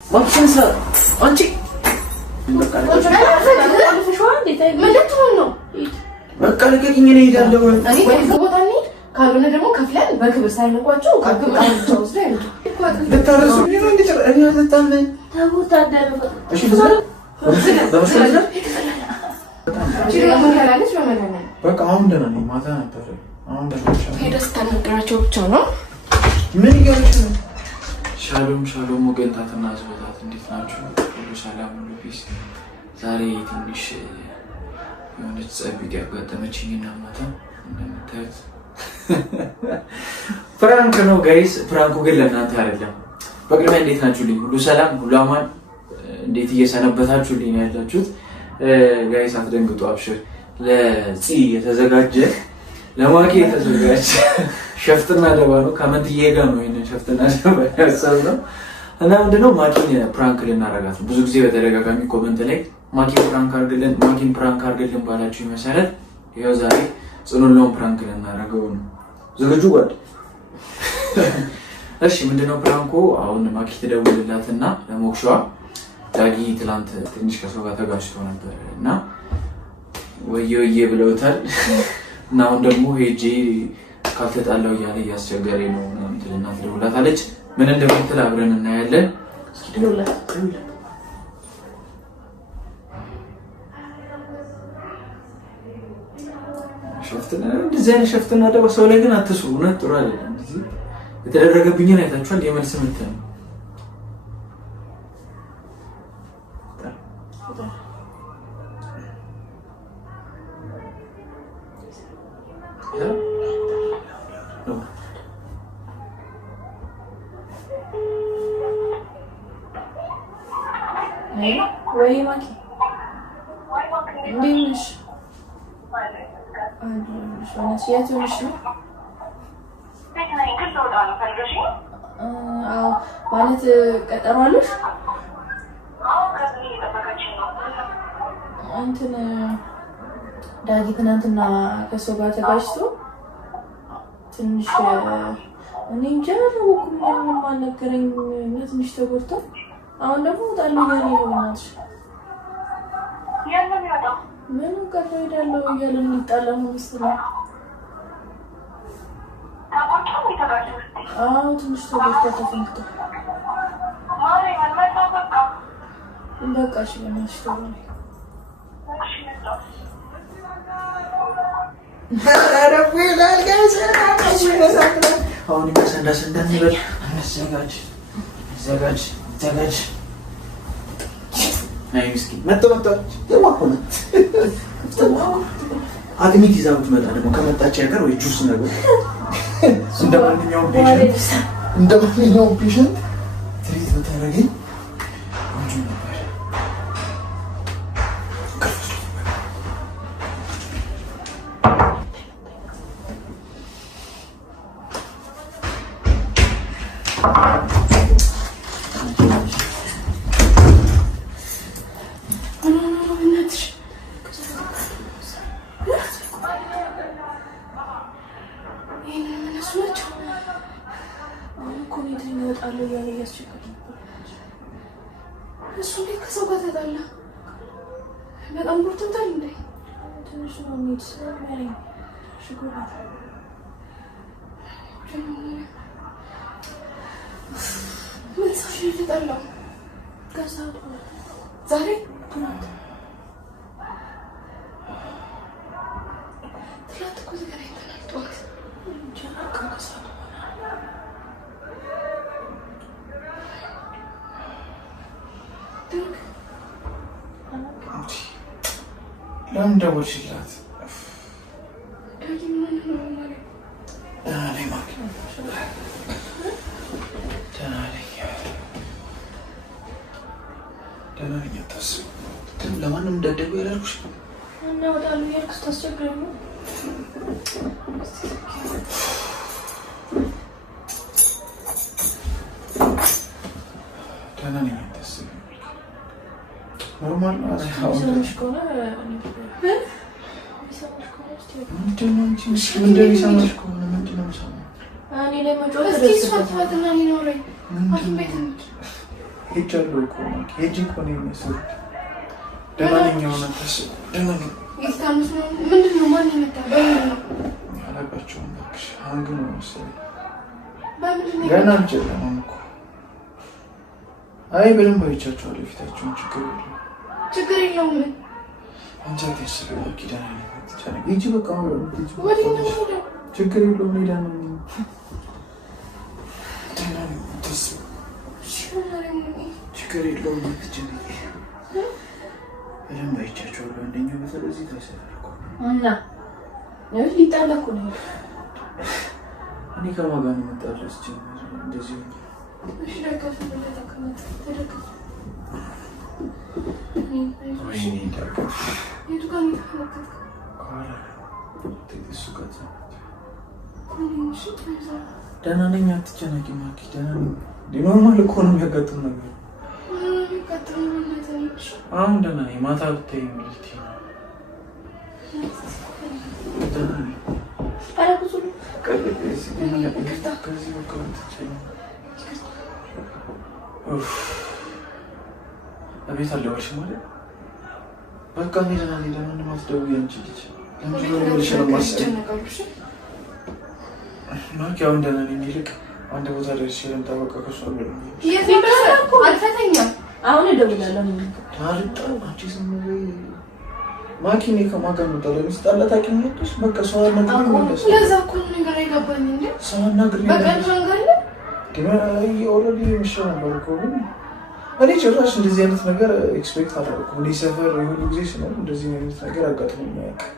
ማክሲንስ አንቺ በቃ ልቀቂኝ ነው እሄዳለሁ። ካልሆነ ደግሞ ከፍለን በክብር ሳይነቋቸው በቃ አሁን ደህና ነኝ። ማታ ነበር አሁን ሄደህ ስታናገራቸው ብቻ ነው። ምን ይገርምሽ ነው? ሻሎም ወገንታትና ህዝቦታት እንዴት ናችሁ? ሁሉ ሰላም ሁሉ ፒስ። ዛሬ ትንሽ የሆነች ጸቢት ያጋጠመችኝና ማታ እንደምታዩት ፕራንክ ነው ጋይስ። ፕራንኩ ግን ለእናንተ አይደለም። በቅድሚያ እንዴት ናችሁልኝ? ሁሉ ሰላም ሁሉ አማን? እንዴት እየሰነበታችሁልኝ ነው ያላችሁት? ጋይስ አትደንግጡ፣ አብሽር። ለፂ የተዘጋጀ ለማኪ የተዘጋጀ ሸፍትና ደባ ነው። ከመንትዬ ጋር ነው ይሄንን ሸፍትና ደባ ያሰብነው እና ምንድነው ማኪን ፕራንክ ልናረጋት ነው። ብዙ ጊዜ በተደጋጋሚ ኮሜንት ላይ ማኪን ፕራንክ አርገልን ባላችሁ መሰረት ይሄው ዛሬ ጽኑሎን ፕራንክ ልናረገው ነው። ዝግጁ ጓድ? እሺ ምንድነው ፕራንኩ? አሁን ማኪ ትደውልላትና ለሞክሻዋ ዳጊ ትላንት ትንሽ ከሰው ጋር ተጋጭቶ ነበር እና ወየውዬ ብለውታል እና አሁን ደግሞ ሄጄ ካልተጣላው እያለ እያስቸገረኝ ነው ምናምን ትደውላታለች። ምን እንደምትል አብረን እናያለን። እስኪ ደውላት። ሸፍትና እንደዚህ አይነት ሸፍትና ደባ ሰው ላይ ግን አትስሩ። እውነት ጥሩ አይደለም። እዚህ የተደረገብኝን አይታችኋል። የመልስ ምት ነው። ወይ ማኪ እንዴት ነሽ? የት ሆነሽ ነው? ማለት ቀጠሮ አለሽ? እንትን ዳጊ ትናንትና ከሰው ጋር ተጋጭቶ ትንሽ እኔ እንጃ አላወኩም። ምንም አልነገረኝም እና ትንሽ ተጎድቷል። አሁን ደግሞ ጣልኝ ያለ ነው ማለት ምን ቀረ ሄዳለሁ እያለ እንጣላ ነው መሰለኝ። አዎ ትንሽ ተጎድቷል፣ ተፈንክቷል። በቃ እሺ በእናትሽ ተወው። አሁን ይመሰንዳስ እንደሚበል ዘጋጅ አይ ምስኪን መጣ የማቆመት አጥሚት ይዛው ትመጣ ደግሞ ከመጣች ያገር ወይ ጁስ ነገር እንደማንኛውም ፔሸንት ትሪት ብታረገኝ አንቺ ነበር። እሱ ላይ ከሰው ጋር ተጣላ። በጣም ጉርቶታል እንዴ? ትንሽ ነው የሚል ስለሚያለኝ ሽጎራት ምን ሰው ላይ ተጣላው? ከሰው ዛሬ ትናንት እኮ ተገናኝተናል ጠዋት ከሰዓት ለምን ደወልሽላት? ደህና ነኝ አታስቢ። ለማንም እንዳትደውይ ያላልኩሽ እና ወጣሉ ያልኩ ስታስቸግረኝ ነው። ደህና ነኝ አታስቢ። ኖርማል ነው። ሰምሽ ከሆነ ምንድን ነው እንጂ ምንድን ይሰማሽ ከሆነ ምንድን ነው የሚሰማው? እኔ ላይ መጮህ እስኪ እሷ ትፈትና ሊኖረኝ ሐኪም ቤት እንሂድ ሄጃለሁ እኮ ሄጂ እኮ ነው የሚመስለው። ደህና ነኝ አሁን አንተስ? ደህና ነኝ። ይታምስ ነው ምንድን ነው ማን ይመጣል? አላውቃቸውም እባክሽ። አሁን ግን ነው መሰለኝ በምንድን ነው ገና አልጀመረም እኮ። አይ በደንብ አይቻቸዋለሁ ፊታቸውን። ችግር የለውም። አንቺ አትስሪ በቃ ደህና ነኝ። ትቻለኝ ሂጂ በቃ ችግር የለውም። ሄዳ ነው ደህና ነኝ። ችግር የለውም። ትችላለኝ በደንብ አይቻቸዋለሁ። አንደኛው በተለዚህ ታሰራልኩ እና ነው ሊጣላ እኮ ነው። እኔ ከማን ጋር ነው የምጣላው? እንደዚህ እሺ ደጋፊ ተደከመት ተደከመ ወይኔ ደጋፊ የቱ ጋር ነው የተከለከልከው? እሱ ጋር ደህና ነኝ። አትጨነቂ ማኪ ደህና ነኝ። ኖርማል እኮ ነው የሚያጋጥም ነገር። አሁን ደህና ነኝ። ማታ ብታይ ምልት እቤት አለዋልሽ ማለት በቃ ደህና ነኝ። ለምን ማስደውይ አንቺ ልጅ ማኪ አሁን ደህና ነኝ። ይልቅ አንድ ቦታ ደርሼ ልምጣ። በቃ ከእሷ አልፈተኛም። አሁን እደውላለሁ። ማኪ እኔ ከማን ጋር ነው የምጣለው? ሚስጣላ ታውቂኛለሽ። በቃ ሰው አናግሬ መለስ ለዛ እኮ ነገር አይገባኝ እንዴ ሰው አናግሬ በቃ ታንጋለ ኦልሬዲ የሚሻል ነበር እኮ ግን እኔ ጭራሽ እንደዚህ አይነት ነገር ኤክስፔክት አላደረኩም። እኔ ሰፈር የሁሉ ጊዜ ስኖር እንደዚህ አይነት ነገር አጋጥሞኝ አያውቅም።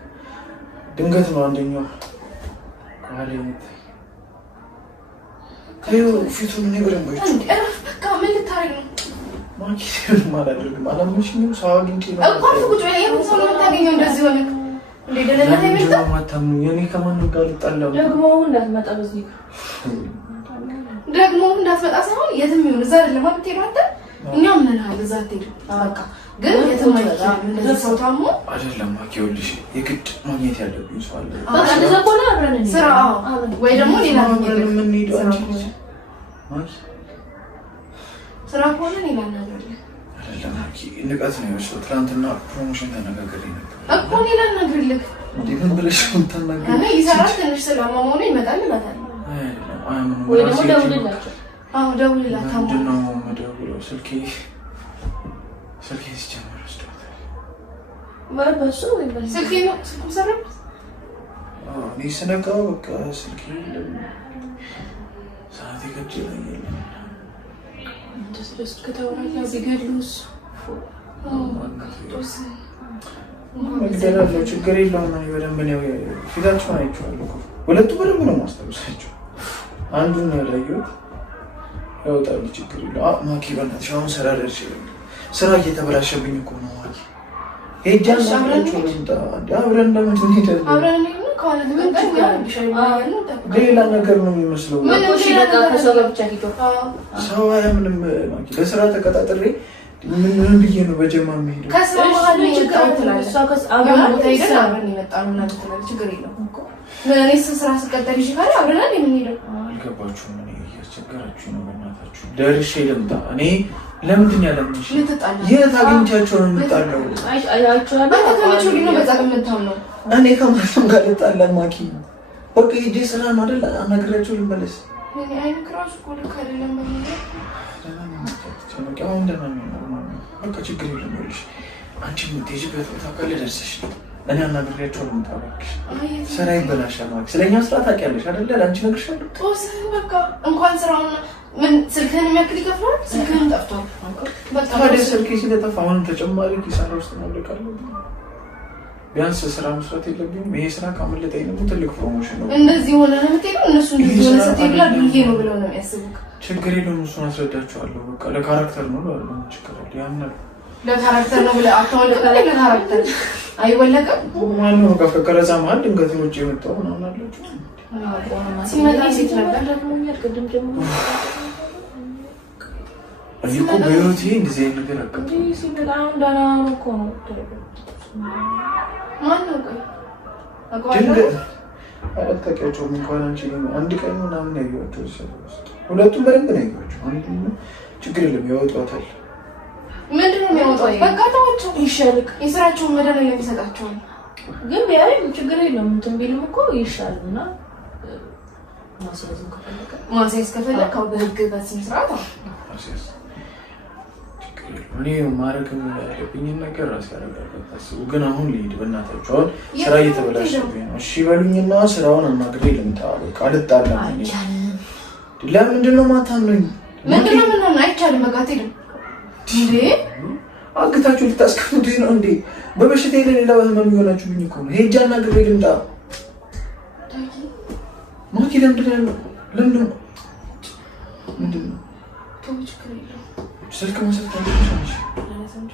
ድንገት ነው አንደኛው ካለኝት ፊቱን እኔ በደንብ አይቼው በቃ ምን ልታረግ ነው? ማኪ አላደርግም። አላመንሽኝም? ሰው አግኝቼ ነው እኮ ቁጭ በይ። ይሄን ሰው ነው የምታገኘው እንደዚህ ሆነ እንዴ? ደለለታ ይመጣ ማታምኑ እኔ ከማንም ጋር ልጣላው ደግሞ እንዳትመጣ በዚህ ደግሞ እንዳትመጣ ሳይሆን የትም ይሁን እዛ አይደለም አትሄዱ አንተ እኛም ምን አለ እዛ አትሄዱ በቃ ግን የትም አይደለም እንደዚህ ሰው ታሞ አይደለም ማኪ ይኸውልሽ የግድ ማግኘት ያለብኝ ሰው አለ። በቃ እንደዛ ከሆነ አብረን እንሂድ ስራ ወይ ደግሞ ሌላ ነገር ምን ሄዱ አንቺ ማኪ ስራ ከሆነ ሌላ ነገር አይደለም ማኪ ንቀት ነው የወሰደው። ትናንትና ፕሮሞሽን ተነጋግረን ነበር እኮ ሌላ ነገር ልክ እንዴ ምን ብለሽ እንተናገር እኔ ይሰራል ትንሽ ስለማመሙ ነው ይመጣል ማለት ነው ወይ ደግሞ ደውልላቸው። አዎ ደውልላቸው። ምንድን ነው የምደውለው? ስልኬ ሲጀመር ወስዶታል። በሱ ስልኬ ነው ስልኩ ሰራል። እኔ ስነቃው በቃ ስልኬ ሰዓት ገጭ ላይ የለም። እንደዚህ ከተወራያ ቢገድሉስ መግደላለው ችግር የለውም። እኔ በደንብ ነው ፊታቸውን አይቼዋለሁ። ሁለቱ በደንብ ነው የማስታውሳቸው። አንዱን ነው ያላየሁት። ያወጣል ችግር የለውም። ማኪ በእናትሽ አሁን ስራ ደርሼ ስራ እየተበላሸብኝ እኮ ነው ማኪ። ሄጃን አብረን ለምን እንሄዳለን? ሌላ ነገር ነው የሚመስለው። ሰው አያምንም ማኪ። ለስራ ተቀጣጥሬ ምን ብዬ ነው በጀማ የምሄደው? ከስራ መሀል ነው ችግር የለውም እኮ እኔ ስራ ስቀጠር ይሻላል። አብረን የምንሄደው አልገባችሁም? እኔ እያስቸገራችሁ ነው። በእናታችሁ ደርሼ ልምጣ። እኔ ለምንድን ያለምንሽ የት አግኝቻቸው ነው የምጣለው? እኔ ከማንም ጋር ልጣላ ማኪ። በቃ ሂጄ ስራ ነው አይደል? አናግራቸው ልመለስ። በቃ ችግር የለም። አንቺ የምትሄጂበት ቦታ ካለ ደርሰሽ ነው እኔ አናግሬያቸው ነው የምታወራሽ። ስራ ይበላሻል ማለት ስለኛ ስራ ታውቂያለሽ አይደለ? ለአንቺ ነግሬሻለሁ። ጦስ በቃ እንኳን ስራውን ምን ስልክህን የሚያክል ይከፍላል። ስልክህን ጠፍቷል። በቃ ታዲያ ስልኬ ስለጠፋ አሁን ተጨማሪ ኪሳራ ውስጥ ማለቃለሁ። ቢያንስ ስራ መስራት የለብኝም። ይሄ ስራ ካመለጠኝ ደግሞ ትልቅ ፕሮሞሽን ነው። እንደዚህ ሆነ ነው የምትሄደው። እነሱ እንደዚህ ሆነ ስትሄድላ ብዬ ነው ብለው ነው የሚያስቡት። ችግር የለውም። እሱን አስረዳቸዋለሁ። በቃ ለካራክተር ነው ነው ችግር አለ ያምናል። ለካራክተር ነው ብለህ አታወልቀም። ለካራክተር አይወለቅም። ማነው በቃ ከቀረጻ መሀል ድንገት ውጭ የመጣው ምናምን አላችሁ ሲመጣ ሴት ነበር ደግሞ ቅድም ጀምሮ እኔ እኮ በህይወቴ እንደዚህ አይነት ነገር አጋጥሞኝ ሲመጣ እንዳና እኮ ነው ማነው ድንገት አላታውቂያቸውም እንኳን አንቺ አንድ ቀን ምናምን ያየኋቸው ሁለቱም በደንብ ነው ያየኋቸው። ችግር የለም ያወጣታል። ምንድን ነው የሚያወጣው? በቃ ተዋቸው ይሻልክ። የስራቸውን መድኃኒት የሚሰጣቸው ግን ቢያይ ችግር የለም እንትን ቢልም እኮ ይሻልና ማስያዝ ከፈለከ ማስያዝ ከፈለከ በህግ በስነ ስርዓት ማስያዝ እኔ ማረግ ያለብኝን ነገር ራሴ አደርጋለሁ። ግን አሁን ልሂድ በእናታችሁ፣ አሁን ስራ እየተበላሸብኝ ነው። እሺ በሉኝና ስራውን አናግሬ ልምጣ። በቃ አልጣላም። ለምንድን ነው የማታምኑኝ? ምንድን ነው ምናምን አይቻልም። በቃ አትሄድም እንዴ? አግታችሁ ልታስቀምጡኝ ነው እንዴ? በበሽታ የሌላ ህመም የሆናችሁብኝ እኮ ነው። ሄጄ አናግሬ ልምጣ። ማኪ ለምንድን ነው ምንድን ነው ስልክ መስጠት አንቺ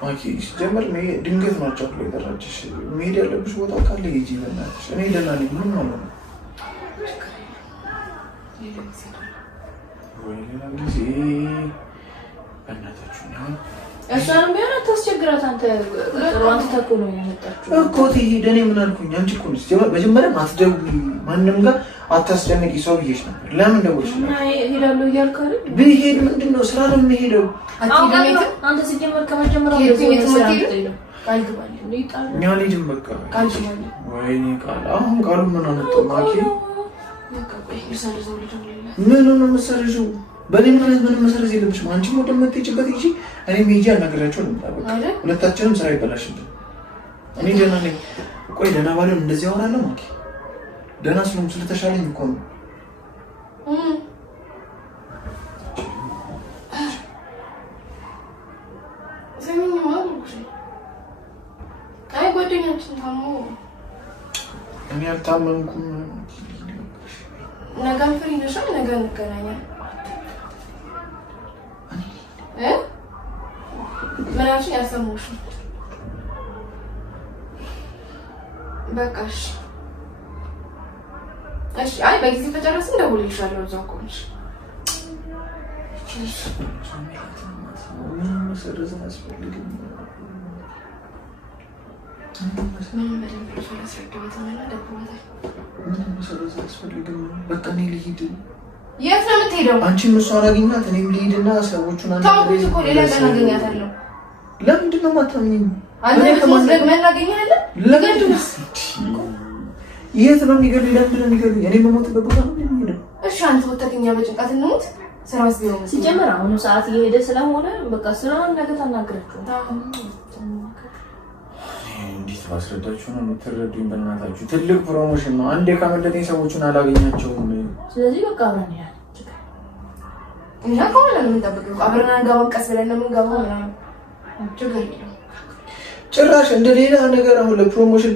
ማኪ ሲጀመር ድንገት ነው ጫፍ ላይ ደረጃሽ። መሄድ ያለብሽ ቦታ ካለ ሂጂ በእናትሽ። እኔ ደህና ነኝ። ምን ማለት ነው? ሌላ ጊዜ በእናታችሁ ነው። እሷንም ቢሆን አታስቸግራት። አንተ ተኮ ነው ያመጣችው እኮ ትሄድ። እኔ ምን አልኩኝ? አንቺ እኮ ነሽ መጀመሪያ አትደውይ፣ ማንም ጋር አታስጨንቂ ሰው ብዬሽ ነበር። ለምን ደወልሽ? እና ሄዳለሁ እያልክ አይደል? ብሄድ ምንድን ነው ስራ ነው የምሄደው። አንተ ሲጀመር ከመጀመሪያው እኛ ልጅም በቃ ወይኔ ቃል አሁን ቃሉ ምን አመጣው? ማኪ ምን ነው መሰረዙ? በእኔ ምክንያት ምንም መሰረዝ የለብሽም። አንቺም ወደ መጥቼበት እንጂ እኔም ሄጄ አናገራቸው ነው። ሁለታችንም ስራ ይበላሽብን። እኔ ደህና ነኝ። ቆይ ደህና ባለን እንደዚህ አወራለሁ። ማኪ ደህና ስለሆንኩ ስለተሻለኝ እኮ ነው። አይ ጓደኛችን ታሞ እኔ አልታመምኩም። ነገ ፍሪ ነሽ? ነገ እንገናኛለን። ምናችን ያሰሙሽ በቃ እሺ እሺ። አይ በጊዜ ከጨረስን ደውልልሻለሁ። እዛው ቆንጆ በቃ እኔ ልሂድ። የት ነው የምትሄደው? አንቺም እሷን አገኛት፣ እኔም ልሂድና ሰዎቹን ታውቁት እኮ ሌላ ቀን አገኛታለሁ። ለምንድን ነው የማታምኚኝ? አንተ ደግመን እናገኛለን። የት ነው የሚገሉኝ? ለምንድን ነው የሚገሉኝ? እኔ የምሞትበት ቦታ ነው የሚሄደው። እሺ አንተ ወጣተኛ በጭንቀት እንሞት። ስራስ ቢሆን ሲጀመር አሁን ሰዓት እየሄደ ስለሆነ በቃ ስራውን ነገ ታናግራችሁ። እንዴት ባስረዳችሁ ነው የምትረዱኝ? በእናታችሁ ትልቅ ፕሮሞሽን ነው። አንዴ ካመለጠኝ ሰዎቹን አላገኛቸውም። ስለዚህ በቃ አብረን ያለ እና ከሆነ የምንጠብቀው አብረን አንገባም። ቀስ ብለን ነው የምንገባው ምናምን ችግር የለውም። ጭራሽ እንደ ሌላ ነገር አሁን ለፕሮሞሽን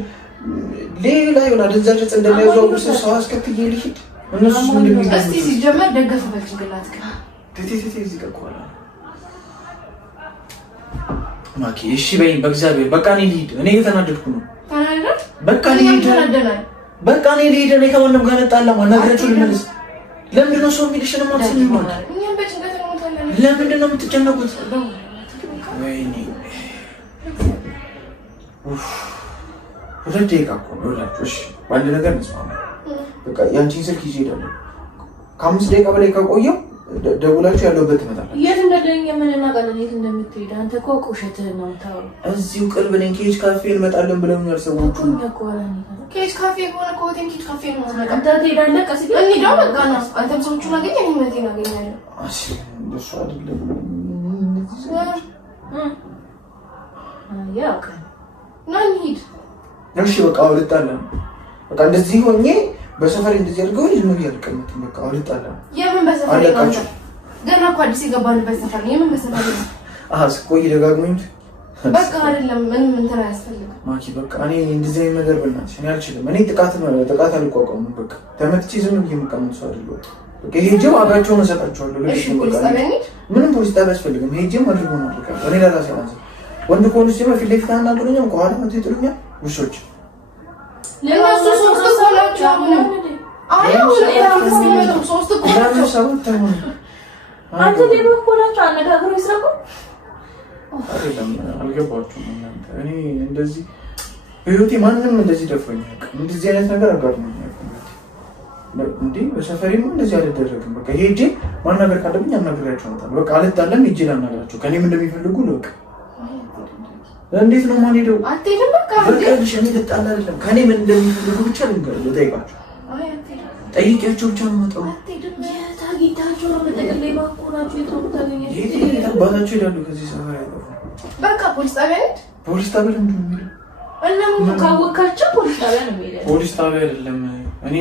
ሌላ ይሆን አደንዛዥ ዕፅ እንደሚያዘዋውር ሰው አስከትዬ ልሂድ። እነሱ እንደሚገኙ እስቲ ሲጀመር ደገፍ በጭንቅላት ጋር ትቴቴቴ እዚህ ጋር ቆላ ማኪ እሺ በይ በእግዚአብሔር በቃ እኔ ልሂድ። እኔ እየተናደድኩ ነው። ተናደድ በቃ ልሂድ። በቃ እኔ ልሂድ። እኔ ከማንም ጋር አልጣላም። አናግራችሁ ልመለስ። ለምንድን ነው ሰው የሚልሽን የማትሰሚው? እኛም በጭንቀት እንሞታለን። ለምንድን ነው የምትጨነቁት? ወይኔ ሁለት ደቂቃ እኮ ነው ያላችሁ። እሺ በአንድ ነገር እንስማማ። በቃ ያንቺን ስልክ ይዤ እሄዳለሁ። ከ5 ደቂቃ በላይ ከቆየሁ ደውላችሁ ያለሁበት ትመጣላችሁ። የት እንደደረኝ ምን እናውቃለን? የት እንደምትሄድ አንተ እኮ ውሸትህን ነው የምታወራው። እዚሁ ቅርብ ነኝ። ኬጅ ካፌ እንመጣለን ብለውኛል ሰዎቹ። ኬጅ ካፌ ከሆነ ከሆቴል ኬጅ ካፌ ነው ማለት አንተ ትሄዳለህ። ቀስ ብለህ እንሂዳ በቃ ነው። አንተም ሰዎቹን አገኘ እኔም እህቴን አገኛለሁ። እሺ እንደሱ አይደለም። ያው ቀን ና እንሂድ። እሺ በቃ አውልጣለን። በቃ እንደዚህ ሆኜ በሰፈር እንደዚህ አድርገው ዝም ብዬ አልቀመጥም። በቃ አውልጣለን። የምን በሰፈር ነው? ገና እኮ አዲስ የገባንበት ሰፈር ነው። የምን በሰፈር ነው? ቆይ ደጋግሞኝ በቃ አይደለም ምንም እንትን አያስፈልግም። ማኪ በቃ እኔ እንደዚህ አይነት ነገር በእናትሽ እኔ አልችልም። እኔ ጥቃት አልቋቋምም። በቃ ተመትቼ ዝም ብዬ የምቀመጥ ሰው አይደለሁም። በቃ ሄጄም ዋጋቸውን እሰጣቸዋለሁ። እሺ ፖሊስ ጣቢያ እንሂድ። ምንም ፖሊስ ጣቢያ አያስፈልግም። ሄጄም አድርጎን አድርጋለሁ። እኔ ለራሴ ማለት ወንድ ከሆኑ ሲማ ፊት ለፊት አናግሩኛል፣ ከኋላ መቶ ይጥሉኛል ውሾች። ለነሱ ሶስት ኮላቸው አሁንም ሶስት ኮላቸው አንተ ደግሞ ኮላቸው አነጋግሮ ይስራቁ አይደለም። አልገባችሁም እናንተ። እኔ እንደዚህ በህይወቴ ማንም እንደዚህ ደፍሮኝ እንደዚህ አይነት ነገር አጋጥሞኝ እንዴ በሰፈሬማ እንደዚህ አልደረግም። በቃ ሄጄ ማናገር ካለብኝ አናግራቸው ነው። በቃ አልጣለም ሄጄ ላናግራቸው ከኔም እንደሚፈልጉ ነው። በቃ እንዴት ነው ማንሄደው? አትሄድም። በቃ ልሽ እኔ ልጣላ አይደለም ከኔም እንደሚፈልጉ ብቻ ልጠይቃቸው። ጠይቂያቸው ብቻ ነው መጣው። ታጊታቸው ነው በተቀለይ ባቆራቸው የታገኛቸው የታባታቸው ይላሉ። ከዚህ ሰፈር ያለው በቃ ፖሊስ ጣቢያ ሄድ። ፖሊስ ጣቢያ ለምንድን ነው የሚሄደው? እና ምን ካወቃቸው ፖሊስ ጣቢያ ነው የሚሄደው። ፖሊስ ጣቢያ አይደለም። እኔ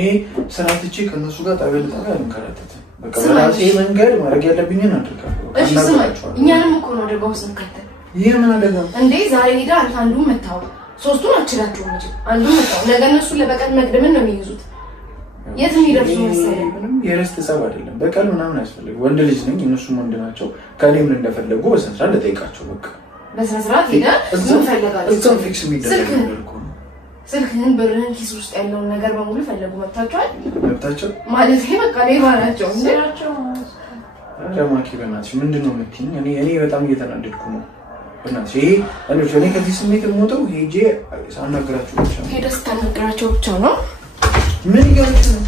ስራ ትቼ ከነሱ ጋር ጣቢያ ልጣቢያ አልንከራተትም። በቃ በራሴ መንገድ ማድረግ ያለብኝን አድርጋለሁ። እሺ ስማኝ፣ እኛንም እኮ ነው አደጋ ውስጥ ከተል። ይሄ ምን አደጋ እንዴ? ዛሬ ሄዳ አንተ አንዱን መታው፣ ሶስቱን አችላቸው እንጂ አንዱን መታው። ነገ እነሱ ለበቀል መቅደምን ነው የሚይዙት። የት የሚደርሱ መሰለኝ። ምንም የረስት ጸብ አይደለም። በቀል ምናምን አያስፈልግም። ወንድ ልጅ ነኝ፣ እነሱም ወንድ ናቸው። ከኔ ምን እንደፈለጉ በስነ ስርዓት ልጠይቃቸው። በቃ በስነ ስርዓት ሄዳ ምን ፈለጋለች? እዛው ፊክስ የሚደረግ ነገር እኮ ነው። ስልክህን፣ ብርህን፣ ኪስ ውስጥ ያለውን ነገር በሙሉ ፈለጉ። መብታቸዋል። መብታቸው ማለት ይሄ በቃ ሌባ ናቸው እንዴ? ረማኪ በእናትሽ ምንድን ነው የምትይኝ? እኔ በጣም እየተናደድኩ ነው። በእናትሽ ይሄ እኔ ከዚህ ስሜት የምወጣው ሄጄ ሳናግራቸው ብቻ ነው። ሄደህ ስታናግራቸው ብቻ ነው። ምን እያለች ነው?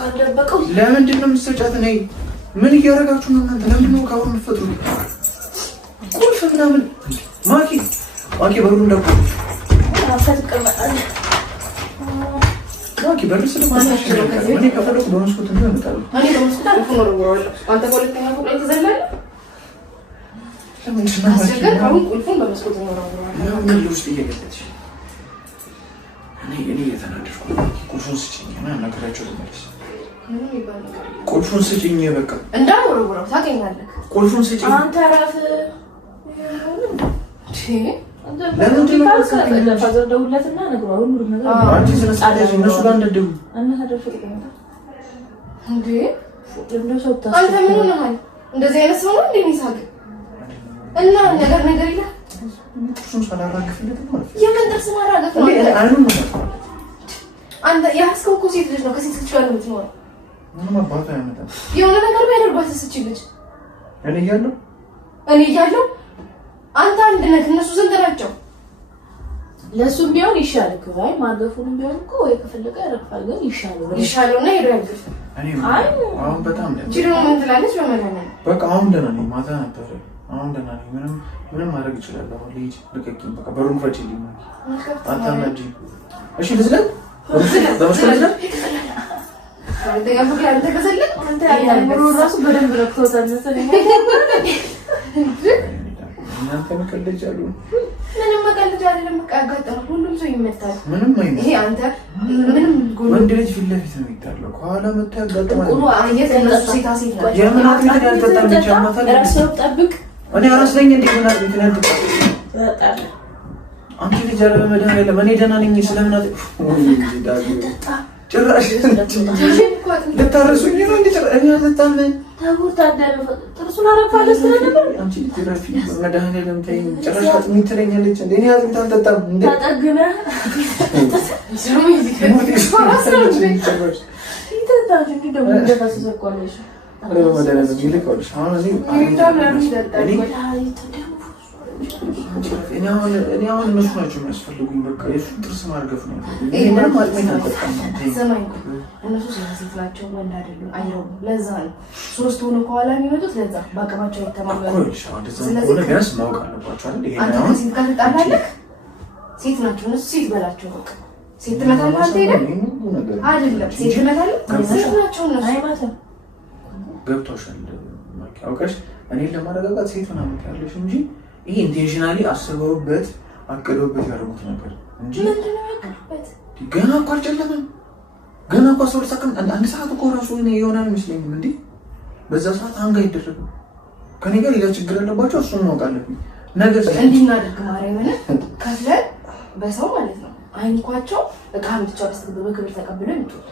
ካልደበቀው ለምንድን ነው የምትሰጫት? ነይ ምን እያደረጋችሁ ነው እናንተ? ለምንድን ነው ካሁን የምትፈጥሩ? ቁልፍ ምናምን ማኪ በሩን ደቁ። ማኪ በር ስለማናሽ እኔ ከፈለኩ በመስኮት እመጣለሁ። እኔ በመስኮት አልፎ ነው ወራለሁ። አንተ በሁለተኛ ፎቅ ላይ ትዘላለህ። አስቸገር አሁን ቁልፉን በመስኮት ነው ወራለሁ። ምን ውስጥ እየገለጽሽ እኔ እየተናደድኩ ቁልፉን ስጭኝ እና አናግራቸው ልመለስ። ቁልፉን ስጭኝ። በቃ እንዳወረወረው ታገኛለህ። ቁልፉን ስጭኝ። አንተ ራስህ ለምንድን ነው ፋዘር ደውለትና ነግረው ሁሉ ነገር አንቺ ስለጻፈሽ እነሱ ጋር እንደደው እና ተደፍቅ እንዴ? እንደው አንተ ምን ሆነሃል? እንደዚህ አይነት ሰው ነው እንዴ የሚሳቅ? እና ነገር ይላል። እሱን ሳላራግፍለት ማለት ነው። የምን ጥርስ ማራገፍ ነው? አንተ ያስከው እኮ ሴት ልጅ ነው። ከሴት ልጅ ጋር ነው የምትኖረው። ምንም አባቷ ያመጣል። የሆነ ነገር ቢያደርጓት እስኪ ልጅ እኔ እያለሁ አንተ አንድ ነህ፣ እነሱ ስንት ናቸው? ለሱም ቢሆን ይሻል እኮ አይ ማገፉንም ቢሆን እኮ ወይ ከፈለገ ያረግፋል። ግን ይሻለውና ሄዶ ያግፍ። አሁን በጣም ጅሩ ምን ትላለች? በመናነ በቃ አሁን ደህና ነኝ። ማታ ነበር። አሁን ደህና ነኝ። ምንም ማድረግ ይችላል። አሁን ልጅ ልቀቂኝ። በቃ በሩን ፈጪልኝ። አታናጂ። እሺ ልዝለል በመስኮት አንተ ያምሩ ራሱ በደንብ ረክቶታል መሰለኝ። እናንተ መቀለጃ አሉ። ምንም መቀለጃ አይደለም። በቃ ያጋጠመው ሁሉም ሰው ይመታል። ምንም አይነት ይሄ አንተ ምንም ወንድ ልጅ ፊት ለፊት ነው የሚታለው። ከኋላ መጥቶ ያጋጠማል። ቁሩ አየት እነሱ ሴታ ሴት ናቸው። የምናት ቤት ያልጠጣ ብቻ ማታል። ራስህ ጠብቅ። እኔ አራስ ነኝ እንዴ? ምናት ቤት ያልጠጣ በጣም አንቺ ልጅ አለ በመድኃኒዓለም እኔ ደህና ነኝ። ስለምናት ጭራሽ ልታረሱኝ ነው እንዴ? እኔ አልጠጣም። ታውታደረ ጥርሱን አረፋለስ ስለነበር አንቺ ትራፊ መድኃኒዓለም ተይኝ። ጭራሽ አጥሚት ትለኛለች እንዴ? እኔ አጥሚት አልጠጣም እንዴ? ታጠግነ እኔ አሁን እነሱ ናቸው የሚያስፈልጉኝ። በቃ የእሱን ጥርስ ማርገፍ ነው። ይሄ ምንም አጥሜት አልጠጣም። እነሱ ሴት ናቸው፣ ወንድ አይደሉም፣ አይረቡም። ለዛ ነው ሶስት ሆኖ ከኋላ የሚመጡት። ለዛ በአቅማቸው ይተማመኑ። ስለዚህ ቢያንስ ማወቅ አለባቸው አይደል? ይሄ አንተ ከሴት ጋር ትጣላለህ። ሴት ናቸው እነሱ። ሴት በላቸው በቃ። ሴት ትመታለህ አንተ ሄደህ አይደለም። ሴት ትመታለህ። ሴት ናቸው እነሱ። አይማተም ገብቶሻል? አውቀሽ እኔን ለማረጋጋት ሴት ምናምን ያለሽ እንጂ ይሄ ኢንቴንሽናሊ አስበውበት አቅደውበት ያደረጉት ነገር እንጂ ምንድነው ያቀርበት? ገና እኮ አልጨለመም። ገና እኮ ሰው ልሳከም አንድ ሰዓት እኮ ራሱ እኔ ይሆናል አይመስለኝም እንዴ? በዛ ሰዓት አንጋ አይደረግም። ከኔ ጋር ሌላ ችግር አለባቸው። እሱን ማወቅ አለብኝ። ነገር እንዲናደርግ ማርያምን ከፍለን በሰው ማለት ነው አይንኳቸው እቃን ብቻ በክብር ተቀብለው ይምጡት።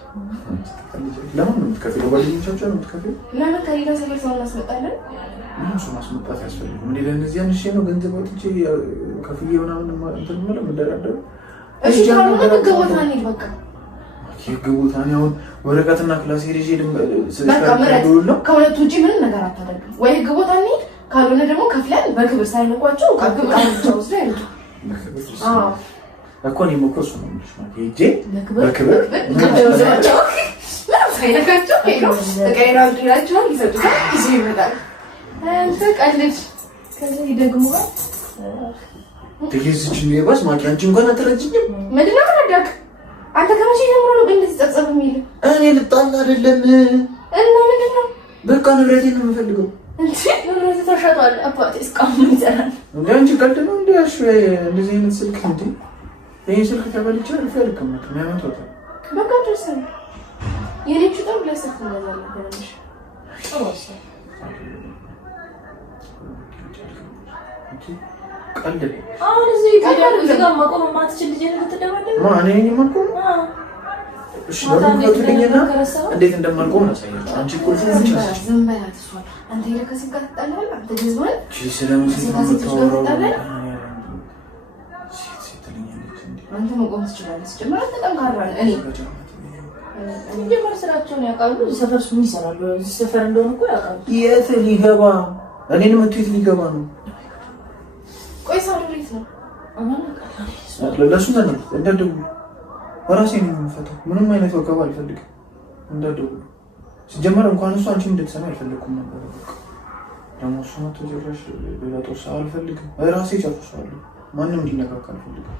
ለምን ነው የምትከፍለው? ጓደኞቻቸው ነው የምትከፍለው? ለምን ከሌላ ሰፈር ሰው እናስመጣለን? ምንም ሰው ማስመጣት ያስፈልግ ምን ለእነዚህ አንሽ ነው ገንዘብ ወጥቼ ከፍዬ ምናምን እንትን ምንም እንደራደሩ። እሺ ካልሆነ ህግ ቦታ እንሂድ በቃ። ህግ ቦታ ነው አሁን ወረቀትና ክላስ ሄጄ በቃ ምረጥ። ከሁለቱ ውጪ ምንም ነገር አታደርግም። ወይ ህግ ቦታ እንሂድ፣ ካልሆነ ደግሞ ከፍለን በክብር ሳይንቋቸው ከክብር ብቻ ወስደው ይምጡ። እኮ እኔም እኮ እሱ ነው የምልሽ ማለት ሂጅ በክብር ሳይነካቸው ተቀይራው ድራቸው ይሰጡታል ይዞ ይመጣል። አንተ ቀልድ ከዚህ ደግሞ ትይዝች ነው ማኪ አንቺ እንኳን አትረጅኝም። ምንድነው ታደርግ አንተ ከመቼ ጀምሮ ነው እንደዚህ ጸጸብ የሚል? እኔ ልጣላ አይደለም እና ምንድነው በቃ ንብረቴን ነው የምፈልገው። እንዴ ንብረቴ ተሸጧል አባቴ እስካሁን ይዘራል። እንዴ አንቺ ቀልድ ነው እንዴ? እሺ እንደዚህ አይነት ስልክ እንዴ ይሄ ስልክ ተበልቼ አልፈልግም ማለት ነው ያመጣው በቃ ተሰለ የኔ ጭጣው ለሰፍ ነው ያለሽ አዋሳ ቀልድ አሁን እዚህ ጋር ማቆም ማትችል ልጅ ነው ተደባደበ ማን ነኝ ማቆም እሺ ለምን እንዴት እንደማልቆም አሳያለሁ። አንቺ ቁልፍ ነሽ ዝም በላት እሷ አንተ የከሲም ጋር ተጣላለ አንተ ጀዝማል እሺ ስለምን ተወራው አንተ መቆም ትችላለህ። ጀመረ ተጠንካራ እኔ ጀመረ ስራቸውን ያውቃሉ። ሰፈር ምን ይሰራሉ? ሰፈር እንደሆነ እኮ ያውቃሉ። የት ሊገባ እኔን መጥቶ ሊገባ ነው? ቆይ ሳውሪት ነው ለሱ ነው እንደደው ወራሴ ነው የምፈታው። ምንም አይነት ወቀባ አልፈልግም። እንደደው ሲጀመር እንኳን እሱ አንቺ እንድትሰማ አልፈልኩም ነበር። በቃ ደግሞ እሱ ነው ተጀራሽ ሌላ ጦር ሰው አልፈልግም። ራሴ ጨርሻለሁ። ማንም እንዲነካካ አልፈልግም።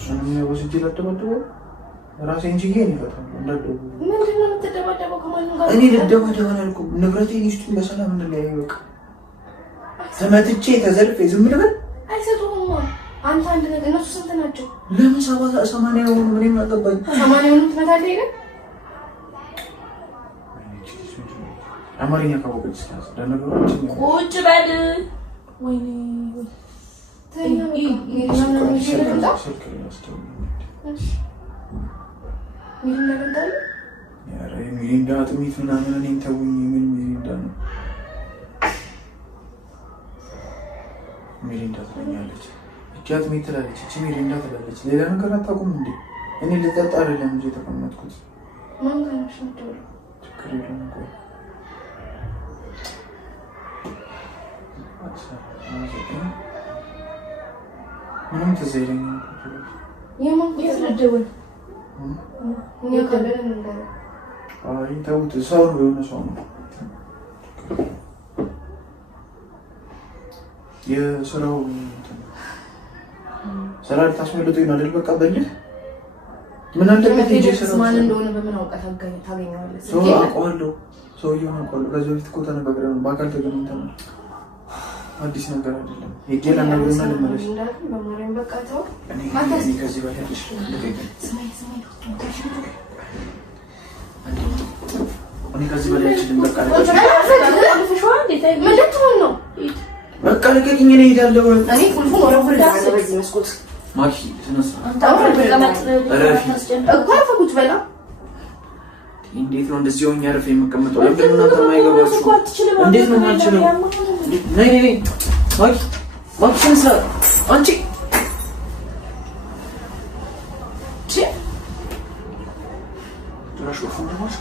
እሱንም ወስጄ ላደባደበው ራሴ እንጂ ይሄን ይፈታል። እንደደው ምንድነው የምትደባደበው ከማንም ጋር? እኔ ልደባደብ አላልኩም። ንብረቴን ይስጡኝ በሰላም እንለያይ በቃ። ተመትቼ ተዘልፌ ዝም ልበል? አይሰጡም። አንተ አንድ ነገር እነሱ ስንት ናቸው? ለምን 80 ነው? ምንም አገባኝ 80 ነው ትመታለህ አይደል? አማርኛ ካወቀች ስላስ ለነገሮች ቁጭ በል ወይኔ ሚሪንዳ ጥሚት ምናምን እኔን ተውኝ። ምን ሚሪንዳ ነው? ሚሪንዳ ትለኛለች። እጃት ሜት ትላለች። እቺ ሚሪንዳ ትላለች። ሌላ ነገር አታውቁም እንዴ? እኔ ልጠጣ አይደለም እንጂ የተቀመጥኩት። ማን ጋር ነው ሸንተው? ችግር የለም እኮ ምንም ትዝ አይለኝም። የማን የስደደውን እኛ ካለን እንደ አይ ተውት። ሰው ነው የሆነ ሰው ነው የስራው ስራ ልታስመልጡኝ ነው አይደል? በቃ በልህ ምን አለበት እንጂ ስራው ማን እንደሆነ በምን አውቀህ ታገኘዋለህ? ሰው አውቀዋለሁ። ሰውዬውን አውቀዋለሁ። ከዚህ በፊት እኮ ተነጋግረን በአካል ተገናኝተን አዲስ ነገር አይደለም። የጌላ ነገር ነው ለማለት በማርያም በቃ ተው። እኔ ከዚህ በላይ ልሽ እኔ ከዚህ በላይ ልሽ በቃ ነው በቃ ለቀቂኝ። እኔ እሄዳለሁ። እኔ ቁልፉን ወረወርኩት በዚህ መስኮት ማኪ ተነሳ። አፈኩት በላ እንዴት ነው እንደዚህ ሆኜ አርፌ የምቀመጠው? ለምን እናንተ የማይገባችሁ? እንዴት ነው የማልችለው? ነይ ነይ ማኪ ማኪ ተነሳ። አንቺ ትራሽ ወፍ እንደማሽ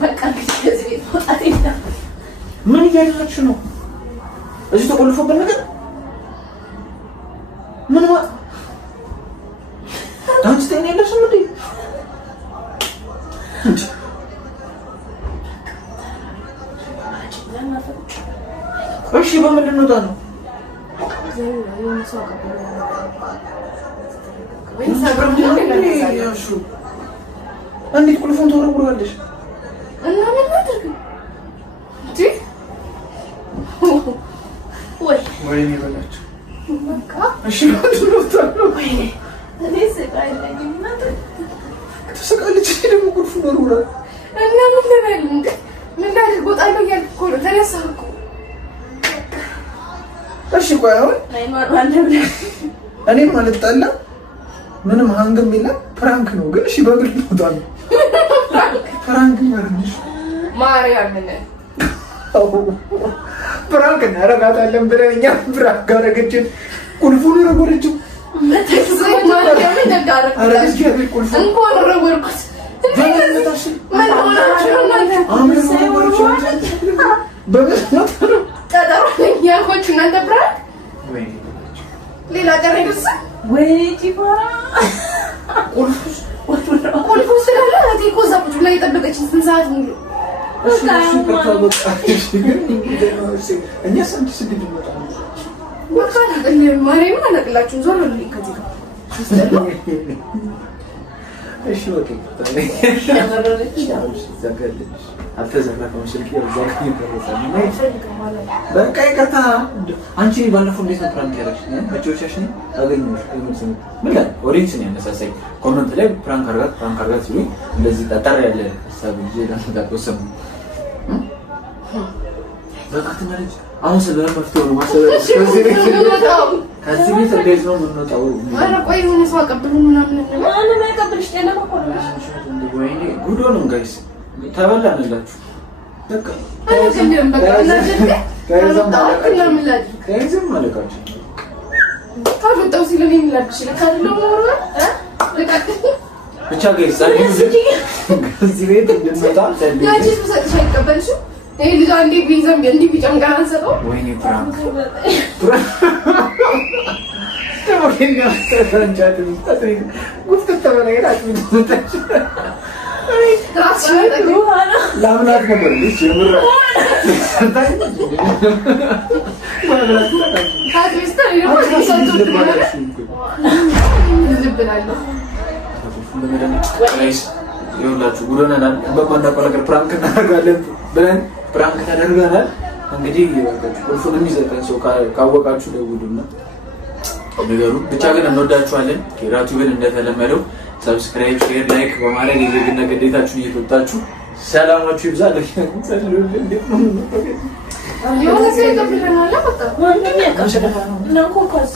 በቃ ከዚህ ቤት ወጣት የለም። ምን እያደረግሽ ነው? እዚህ ተቆልፎበት ነገር ምን ዋ ዳንስ ተኛለሽ እንዴ? እሺ በምንድን ነው ታዲያ? እንዴት ቁልፉን ተወረውራለሽ? እና ምን ማድረግ እንዴ? ወይኔ በላቸው። በቃ እሺ ነው ታዲያ? ወይኔ እኔ ስቃይ ላይ ተሰቃለች። ደግሞ ቁልፉን ወርውራ እና ምን ልበል እንዴ? ምን ላድርግ? ወጣለሁ እያልኩ እኮ ነው። ተነሳሁ እኮ። እሺ ቆይ አሁን እኔም አልጣላ ምንም ሃንግም የለም። ፕራንክ ነው ግን እሺ በግል ወጣለ ፕራንክ ማርነሽ ማርያምን ፕራንክ እናረጋታለን ብለን እኛ ፕራንክ አረገችን። ቁልፉን ረወረችው። እንኳን እናንተ ብራክ ሌላ ቀረይስ ወይ ዲባራ ቁልፉ ስላለ እቴ እኮ እዛ ቁጭ ብላ የጠበቀችን ስንት ሰዓት ሙሉ እኛ ሰንት ስግድ መጣ ማርያምን አላቅላችሁም። ዞር በሉ ከዚህ ጋር እሺ ኦኬ አልተዘረፈም ስልክ በቃ ይቅርታ። አንቺ ባለፈው እንዴት ነው ፕራንክ ያደረግሽ? በጆቻሽ ነው አገኘሁሽ። ምን ላይ ኦዲየንስ ነው ያነሳሳኝ። ኮሜንት ላይ ፕራንክ አድርጋት ሲሉኝ እንደዚህ ጠጠር ያለ ሀሳብ ይዤ ለምታቆሰም በቃ ትናለች። አሁን ስለመፍትሄው ነው ማሰብ ከዚህ ቤት እንዴት ነው የምንወጣው? ኧረ ቆይ ምን ሰው አቀብሉን ምናምን ማንም አይቀብልሽ። ጤና መቆረሽ ወይኔ ጉድ ነው ጋይስ፣ ተበላንላችሁ። በቃ አይደለም በቃ ከይዘም ማለቃችሁ ታመጣው ሲለኝ የሚላድሽ ለካድለው ብቻ ጋይስ ከዚህ ቤት እንድንወጣ ያቺ ሰጥሽ አይቀበልሽም። ይሄ ልጅ አንዴ ቢይዘም እንዲህ ቢጨምቀን አንሰጠው። ወይኔ ፕራንክ ላምናት ነበር ይኸውላችሁ ጉዶናል። በማናውቀው ነገር ፕራንክ እናደርጋለን ብለን ፕራንክ ተደርገናል። እንግዲህ ቁልፉን የሚሰጠን ሰው ካወቃችሁ ደውሉና ነገሩ ብቻ ግን እንወዳችኋለን። ዩቲዩብን እንደተለመደው ሰብስክራይብ፣ ሼር፣ ላይክ በማድረግ የዜግነት ግዴታችሁን እየተወጣችሁ ሰላማችሁ ይብዛ። የሆነ ሰው ይቀበለናል። በቃ ወንድም ያቀበለናል ነው ኮካስ